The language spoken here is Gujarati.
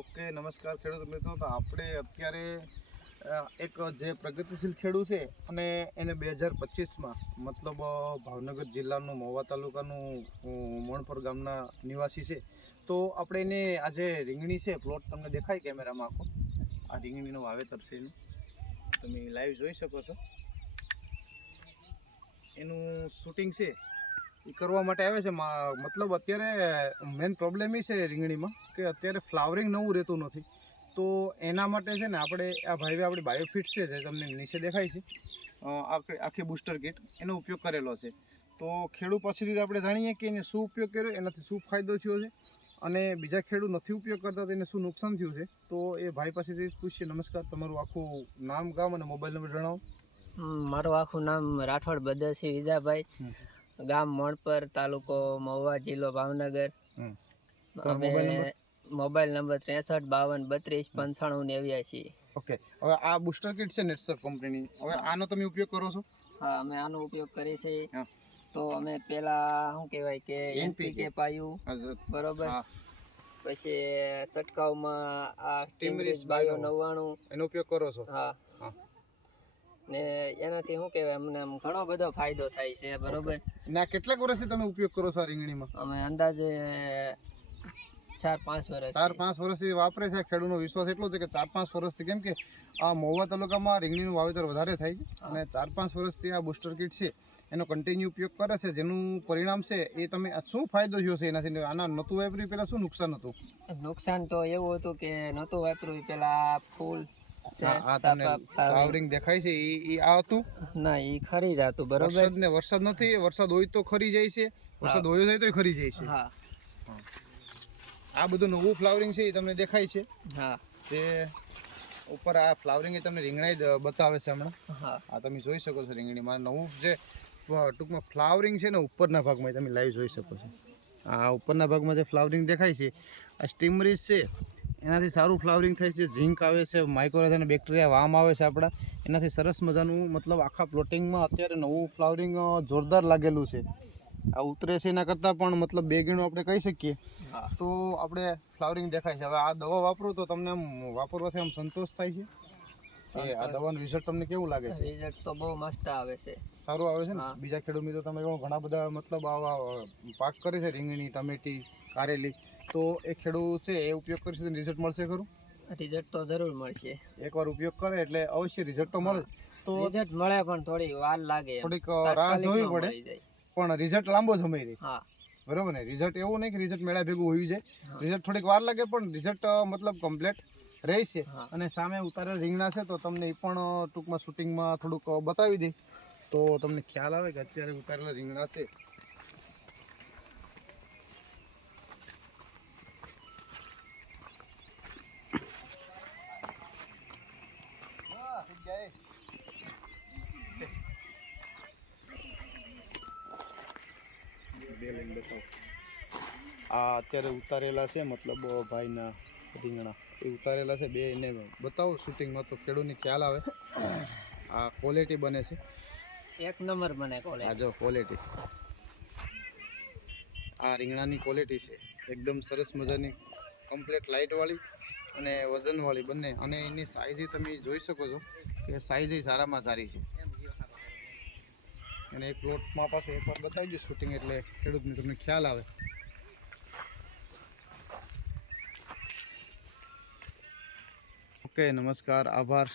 ઓકે, નમસ્કાર ખેડૂત મિત્રો. તો આપણે અત્યારે એક જે પ્રગતિશીલ ખેડૂત છે અને એને 2025માં મતલબ ભાવનગર જિલ્લાનું મહુવા તાલુકાનું મણપર ગામના નિવાસી છે. તો આપણે એને આજે રીંગણી છે પ્લોટ તમને દેખાય કેમેરામાં આખો આ રીંગણીનું વાવેતર છે એનું તમે લાઈવ જોઈ શકો છો. એનું શૂટિંગ છે એ કરવા માટે આવે છે. મતલબ અત્યારે મેન પ્રોબ્લેમ એ છે રીંગણીમાં કે અત્યારે ફ્લાવરિંગ નવું રહેતું નથી. તો એના માટે છે ને આપણે આ ભાઈએ આપણી બાયોફિટ છે જે તમને નીચે દેખાય છે આખી બૂસ્ટર કિટ એનો ઉપયોગ કરેલો છે. તો ખેડૂત પાસેથી આપણે જાણીએ કે એને શું ઉપયોગ કર્યો, એનાથી શું ફાયદો થયો છે અને બીજા ખેડૂત નથી ઉપયોગ કરતા તો એને શું નુકસાન થયું છે. તો એ ભાઈ પાસેથી પૂછીએ. નમસ્કાર, તમારું આખું નામ, ગામ અને મોબાઈલ નંબર જણાવો. મારું આખું નામ રાઠોડ બદરસિંહ વિજાભાઈ, ગામ મણપર, તાલુકો મહુવા, જિલ્લો ભાવનગર. Mobile number 63 52 32 95 89. ઓકે, હવે આ બૂસ્ટર કિટ છે નેટસર કંપનીની, હવે આનો તમે ઉપયોગ કરો છો? હા, અમે આનો ઉપયોગ કરીએ છીએ. તો અમે પેલા શું કહેવાય કે એનપીકે પાયું, બરોબર. પછી છંટકાવમાં આ સ્ટીમરીસ બાયો 99 એનો ઉપયોગ કરો છો? હા. ને એનાથી શું કહેવાય અમને ઘણો બધો ફાયદો થાય છે, બરોબર. ના, કેટલાક વર્ષથી તમે ઉપયોગ કરો છો આ રીંગણીમાં? અમે અંદાજે 4-5 વર્ષ. 4-5 વર્ષથી વાપરે છે. ખેડૂતનો વિશ્વાસ એટલો છે કે 4-5 વર્ષથી, કેમ કે આ મહુવા તાલુકામાં રીંગણીનું વાવેતર વધારે થાય છે અને 4-5 વર્ષથી આ બૂસ્ટર કિટ છે એનો કન્ટિન્યુ ઉપયોગ કરે છે. જેનું પરિણામ છે એ તમે શું ફાયદો થયો છે એનાથી? આના નહોતું વાપર્યું પહેલાં શું નુકસાન હતું? નુકસાન તો એવું હતું કે નહોતું વાપર્યું પહેલાં ફૂલ ફ્લાવરિંગ દેખાય છે એ આ હતું ના, એ ખરી જ હતું, બરોબર. વરસાદ નથી, વરસાદ હોય તો ખરી જાય છે, વરસાદ હોય જાય તો ખરી જાય છે. હા, આ બધું નવું ફ્લાવરિંગ છે એ તમને દેખાય છે. હા, તે ઉપર આ ફ્લાવરિંગ એ તમને રીંગણા જ બતાવે છે હમણાં. હા, આ તમે જોઈ શકો છો રીંગણીમાં નવું જે ટૂંકમાં ફ્લાવરિંગ છે ને ઉપરના ભાગમાં તમે લાઈવ જોઈ શકો છો. આ ઉપરના ભાગમાં જે ફ્લાવરિંગ દેખાય છે આ સ્ટીમરીસ છે, એનાથી સારું ફ્લાવરિંગ થાય છે. ઝીંક આવે છે, માઇક્રોરાઇઝા અને બેક્ટેરિયા વામ આવે છે આપણા, એનાથી સરસ મજાનું મતલબ આખા પ્લોટિંગમાં અત્યારે નવું ફ્લાવરિંગ જોરદાર લાગેલું છે. આ ઉતરે છે એના કરતાં પણ મતલબ 2 ગણું આપણે કહી શકીએ. તો આપણે ફ્લાવરિંગ દેખાય છે. હવે આ દવા વાપરો તો તમને આમ વાપરવાથી આમ સંતોષ થાય છે? આ દવાનું રિઝલ્ટ તમને કેવું લાગે છે? રિઝલ્ટ તો બહુ મસ્ત આવે છે. સારું આવે છે ને? બીજા ખેડૂત મિત્રો તમે ઘણા બધા મતલબ આવા પાક કરે છે રીંગણી, ટમેટી, કારેલી, તો એ ખેડૂત છે એ ઉપયોગ કરશે તો રિઝલ્ટ મળશે ખરું? રિઝલ્ટ તો જરૂર મળશે. એકવાર ઉપયોગ કરે એટલે અવશ્ય રિઝલ્ટ તો મળે. તો રિઝલ્ટ મળે પણ થોડી વાર લાગે, થોડીક રાહ જોવી પડે, પણ રિઝલ્ટ લાંબો સમય રહે. હા, બરોબર ને? રિઝલ્ટ એવું નહીં કે રિઝલ્ટ મેળા ભેગું હોઈ જાય. રિઝલ્ટ થોડીક વાર લાગે પણ રિઝલ્ટ મતલબ કમ્પ્લીટ રહેશે. અને સામે ઉતારેલ રીંગણા છે તો તમને એ પણ ટૂંકમાં શૂટિંગમાં થોડુંક બતાવી દે તો તમને ખ્યાલ આવે કે અત્યારે ઉતારેલા રીંગણા છે. આ અત્યારે ઉતારેલા છે મતલબ ભાઈના રીંગણા એ ઉતારેલા છે. બે એને બતાવો શૂટિંગમાં તો ખેડૂતને ખ્યાલ આવે. આ ક્વોલિટી બને છે, એક નંબર બને ક્વોલિટી. આ જો ક્વોલિટી, આ રીંગણાની ક્વોલિટી છે એકદમ સરસ મજાની, કમ્પ્લીટ લાઇટવાળી અને વજનવાળી બંને. અને એની સાઇઝ તમે જોઈ શકો છો કે સાઇઝ સારામાં સારી છે. અને એ પ્લોટમાં પાસે એકવાર બતાવી દો શૂટિંગ એટલે ખેડૂતને તમને ખ્યાલ આવે. ઓકે, નમસ્કાર, આભાર.